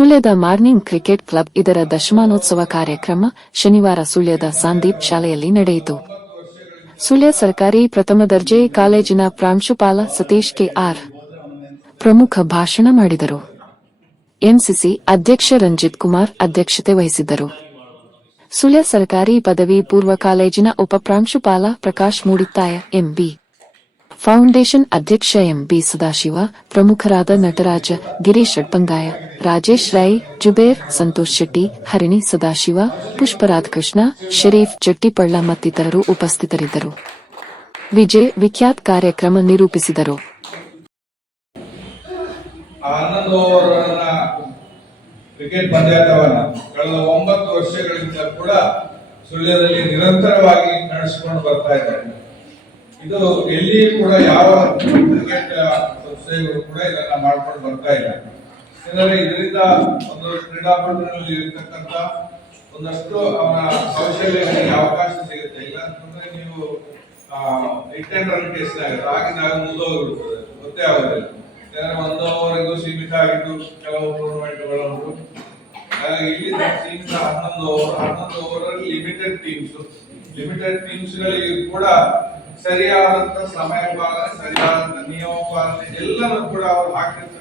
ಸುಳ್ಯದ morning cricket club ಇದರ ದಶಮಾನೋತ್ಸವ ಕಾರ್ಯಕ್ರಮ ಶನಿವಾರ ಸುಳ್ಯದ ಸಂದೀಪ್ ಶಾಲೆಯಲ್ಲಿ ನಡೆಯಿತು. ಸುಳ್ಯ ಸರ್ಕಾರಿ ಪ್ರಥಮ ದರ್ಜೆ ಕಾಲೇಜಿನ ಪ್ರಾಂಶುಪಾಲ ಸತೀಶ್ ಕೆ ಆರ್ ಪ್ರಮುಖ ಭಾಷಣ ಮಾಡಿದರು. ಎನ್ಸಿಸಿ ಅಧ್ಯಕ್ಷ ರಂಜಿತ್ ಕುಮಾರ್ ಅಧ್ಯಕ್ಷತೆ ವಹಿಸಿದ್ದರು. ಸುಳ್ಯ ಸರ್ಕಾರಿ ಪದವಿ ಪೂರ್ವ ಕಾಲೇಜಿನ ಉಪಪ್ರಾಂಶುಪಾಲ ಪ್ರಕಾಶ್ ಮೂಡಿತ್ತಾಯ, ಎಂಬಿ. ಫೌಂಡೇಶನ್ ಅಧ್ಯಕ್ಷ ಎಂ ಬಿ ಸದಾಶಿವ ಪ್ರಮುಖರಾದ ನಟರಾಜ ಗಿರೀಶ್ ಅಡ್ಪಂಗಾಯ ರಾಜೇಶ್ ರೈ, ಜುಬೇರ್ ಸಂತೋಷ್ ಶೆಟ್ಟಿ, ಹರಿಣಿ ಸದಾಶಿವ ಪುಷ್ಪರಾಧ ಕೃಷ್ಣ, ಶರೀಫ್ ಜಟ್ಟಿಪಳ್ಳ ಮತ್ತಿತರರು ಉಪಸ್ಥಿತರಿದ್ದರು. ವಿಜಯ್ ವಿಖ್ಯಾತ್ ಕಾರ್ಯಕ್ರಮ ನಿರೂಪಿಸಿದರು. ಕ್ರಿಕೆಟ್ ಪಂದ್ಯಾಟವನ್ನ ಕಳೆದ ಒಂಬತ್ತು ವರ್ಷಗಳಿಂದ ಕೂಡ ಸುಳ್ಯದಲ್ಲಿ ನಿರಂತರವಾಗಿ ನಡೆಸಿಕೊಂಡು ಬರ್ತಾ ಇದ್ದಾರೆ. ಇದು ಎಲ್ಲಿ ಕೂಡ ಯಾವ ಕ್ರಿಕೆಟ್ ಸಂಸ್ಥೆಗಳು ಕೂಡ ಇದನ್ನ ಮಾಡ್ಕೊಂಡು ಬರ್ತಾ ಇಲ್ಲ. ಯಾಕಂದ್ರೆ ಇದರಿಂದ ಒಂದು ಕ್ರೀಡಾಪಟುಗಳಲ್ಲಿ ಇರತಕ್ಕಂತ ಒಂದಷ್ಟು ಅವನ ಕೌಶಲ್ಯಗಳಿಗೆ ಅವಕಾಶ ಸಿಗುತ್ತೆ. ಇಲ್ಲ ಅಂತಂದ್ರೆ ನೀವು ಹಿಟ್ ಅಂಡ್ ರನ್ ಕೇಸ್ನಾಗ ಆಗಿದಾಗ ಮುಂದೋಗಿಬಿಡ್ತದೆ ಗೊತ್ತೇ ಆಗೋದಿಲ್ಲ. ಯಾಕಂದ್ರೆ ಒಂದು ಓವರ್ಗೂ ಸೀಮಿತ ಆಗಿದ್ದು ಕೆಲವು ಟೂರ್ನಮೆಂಟ್ಗಳು ಉಂಟು. ಹಾಗಾಗಿ ಇಲ್ಲಿ ಸೀಮಿತ ಹನ್ನೊಂದು ಓವರ್ ಹನ್ನೊಂದು over limited teams limited teams ಗಳಿಗೆ ಕೂಡ ಸರಿಯಾದಂತ ಸಮಯ ಪಾಲನೆ ಸರಿಯಾದಂತ ನಿಯಮ ಪಾಲನೆ ಎಲ್ಲನೂ ಕೂಡ ಅವರು ಹಾಕಿರ್ತಾರೆ.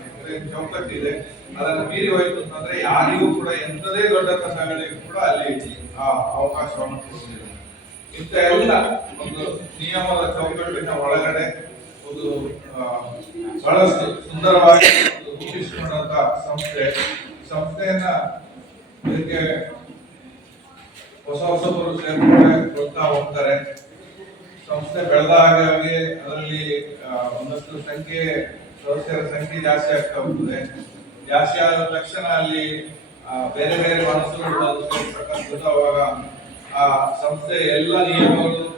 ಚೌಕಟ್ಟಿದೆ ಅದನ್ನ ಮೀರಿ ಹೋಯ್ತು ಅಂತಂದ್ರೆ ಯಾರಿಗೂ ಕೂಡ ಎಂತದೇ ದೊಡ್ಡ ತಂಡಗಳಿಗೆ ಕೂಡ ಅಲ್ಲಿ ಆ ಅವಕಾಶವನ್ನು ಕೊಡ್ತಿದೆ ಇಂಥ ಎಲ್ಲ ಒಂದು ನಿಯಮದ ಚೌಕಟ್ಟಿನ ಒಳಗಡೆ ಒಂದು ಬಹಳಷ್ಟು ಸುಂದರವಾಗಿ ರೂಪಿಸಿಕೊಂಡಂತ ಸಂಸ್ಥೆ. ಸಂಸ್ಥೆಯನ್ನ ಇದಕ್ಕೆ ಹೊಸ ಹೊಸಬರು ಸೇರ್ಕೊಂಡ್ರೆ ಗೊತ್ತಾ ಹೋಗ್ತಾರೆ. ಸಂಸ್ಥೆ ಹಾಗೆ ಅದರಲ್ಲಿ ಒಂದಷ್ಟು ಸಂಖ್ಯೆ, ಸದಸ್ಯರ ಸಂಖ್ಯೆ ಜಾಸ್ತಿ ಆಗ್ತಾ ಹೋಗ್ತದೆ ಜಾಸ್ತಿ ಆದ ತಕ್ಷಣ ಅಲ್ಲಿ ಬೇರೆ ಬೇರೆ ಮನಸ್ಸುಗಳು ಅವಾಗ ಆ ಸಂಸ್ಥೆ ಎಲ್ಲ ನಿಯಮಗಳು